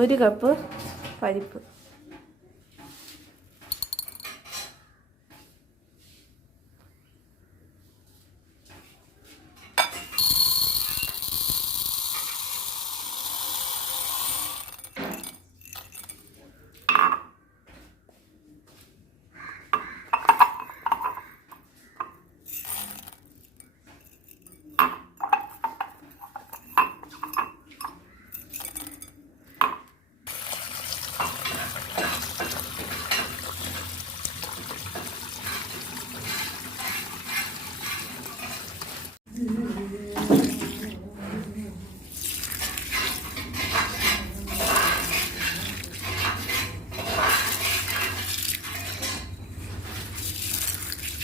ഒരു കപ്പ് പരിപ്പ്,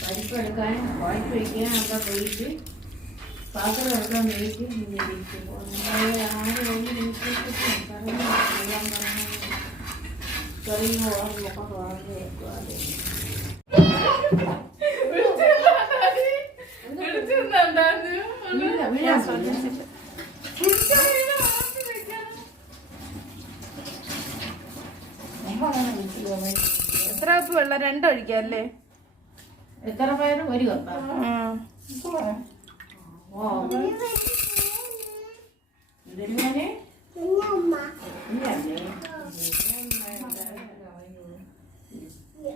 പരിപ്പെടുക്കാൻ വായ്പ വയ്ക്കാൻ അവിടെ പോയിട്ട് പാത്രം എടുക്കാൻ വേണ്ടി എത്ര കപ്പ് വെള്ളം? രണ്ടൊഴിക്കാം അല്ലേ? എത്ര പേരും ഒരു കപ്പ?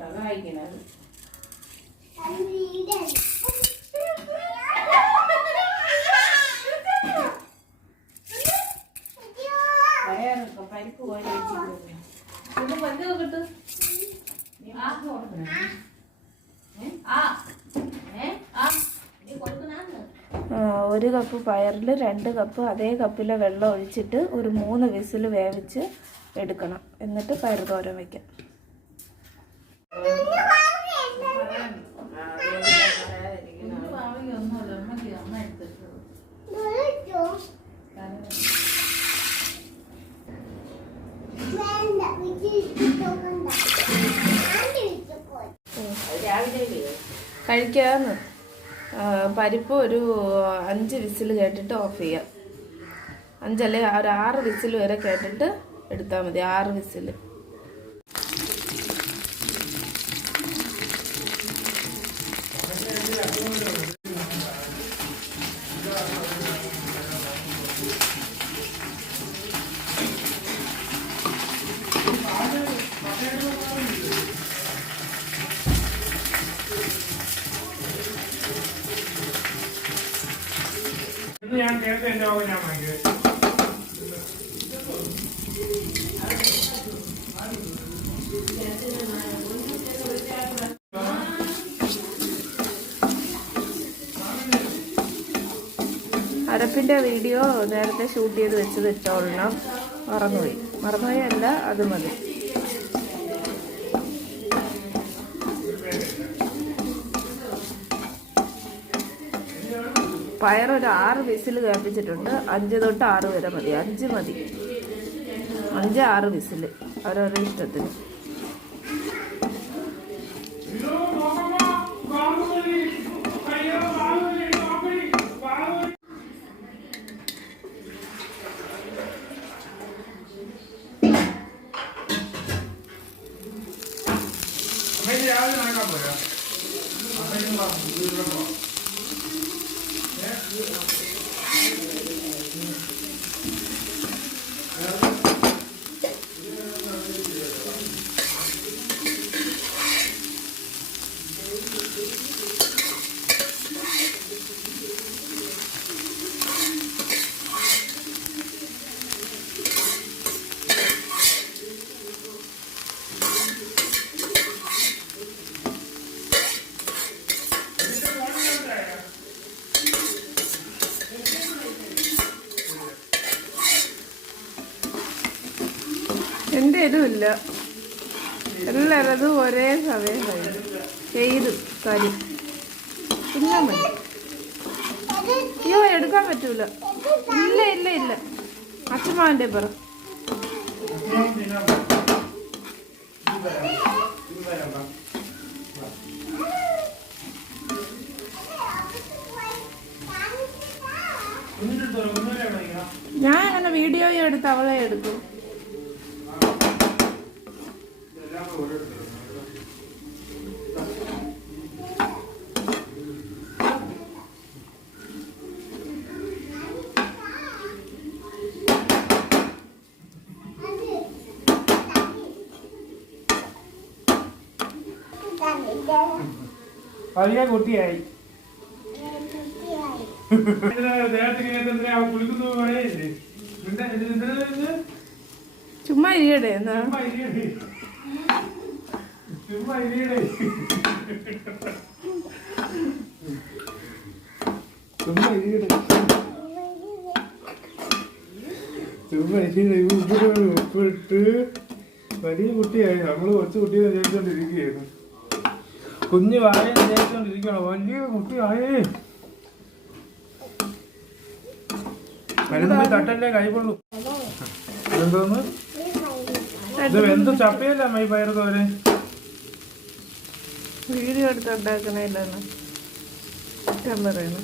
സഹായിക്കണത് പരിപ്പ് പോലെ വെച്ചിട്ട് കിട്ടും. ഒരു കപ്പ് പയറിൽ 2 കപ്പ് അതേ കപ്പിലെ വെള്ളം ഒഴിച്ചിട്ട് ഒരു 3 വിസിൽ വേവിച്ച് എടുക്കണം. എന്നിട്ട് പയർ തോരൻ വയ്ക്കാം. കഴിക്കാന്ന് പരിപ്പ് ഒരു 5 വിസിൽ കേട്ടിട്ട് ഓഫ് ചെയ്യാം. 5 അല്ലെ ഒരു 6 വിസിൽ വരെ കേട്ടിട്ട് എടുത്താൽ മതി. 6 വിസിൽ. അരപ്പിൻ്റെ വീഡിയോ നേരത്തെ ഷൂട്ട് ചെയ്ത് വെച്ചത് ഇട്ടോളണം. മറന്നുപോയി അല്ല, അത് മതി. പയറൊരു 6 വിസിൽ കേൾപ്പിച്ചിട്ടുണ്ട്. 5 തൊട്ട് 6 വരെ മതി. 5 മതി. 5-6 വിസിൽ അവരവരുടെ ഇഷ്ടത്തിന്. എൻ്റെ ഇതുമില്ല, എല്ലാവരും ഒരേ സമയം ചെയ്തു കാര്യം. പിന്നെ മതി. അയ്യോ, എടുക്കാൻ പറ്റൂല. ഇല്ല അച്ഛമാൻ്റെ പറ. ഞാൻ അങ്ങനെ വീഡിയോ എടുത്ത് അവളെ എടുക്കും. വലിയ കുട്ടിയായി ചുമ്മാ ഇരിയടേ എന്നാ. ഉപ്പിട്ട് വലിയ കുട്ടിയായി. നമ്മള് കൊച്ചു കുട്ടിയെ ജയിച്ചോണ്ടിരിക്കുകയായിരുന്നു. കുഞ്ഞു വായ ജയിച്ചോണ്ടിരിക്കണം. വലിയ കുട്ടിയായേ. മരുന്ന് തട്ടല്ലേ കൈകൊള്ളു. എന്തോന്ന് ഇത് എന്ത് ചപ്പയല്ല അമ്മ ഈ പയറ് തോരെ. വീഡിയോ എടുത്തുണ്ടാക്കണേലാണ് കുറ്റം പറയണം.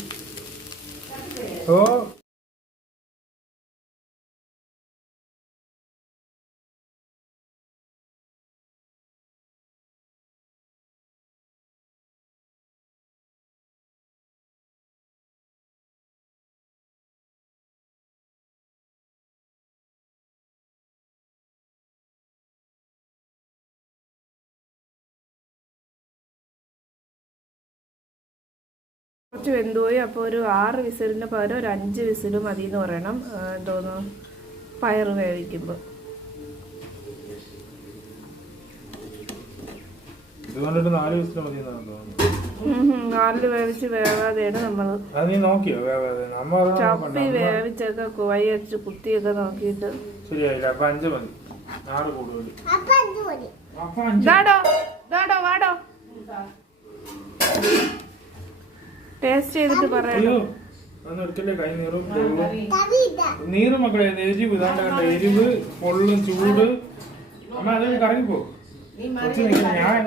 ഓ കുറച്ച് വെന്തുപോയി. അപ്പോൾ ഒരു 6 വിസിലിന് പകരം ഒരു 5 വിസിൽ മതി എന്ന് പറയണം. എന്തോന്ന് പയർ വേവിക്കുമ്പോൾ. ഇതുകൊണ്ടിട്ട് 4 വിസിൽ മതി. 4 വേവിച്ച് വേവാതെയാണ് നമ്മൾ ചപ്പി വേവിച്ചൊക്കെ കുവച്ച് കുത്തിയൊക്കെ നോക്കിയിട്ട് ശരിയായില്ല. അപ്പൊ 5 മതി. 6 കൂടുതൽ. വാടോ ടേസ്റ്റ് ചെയ്തിട്ട് പറയാം. ഒരിക്കലേ കൈ നീറും മക്കളെ. എരിവ് ഇതാണ്ട് കണ്ട എരിവ് പൊള്ളും ചൂട്. അമ്മ അതൊരു കറങ്ങിപ്പോ. ഞാൻ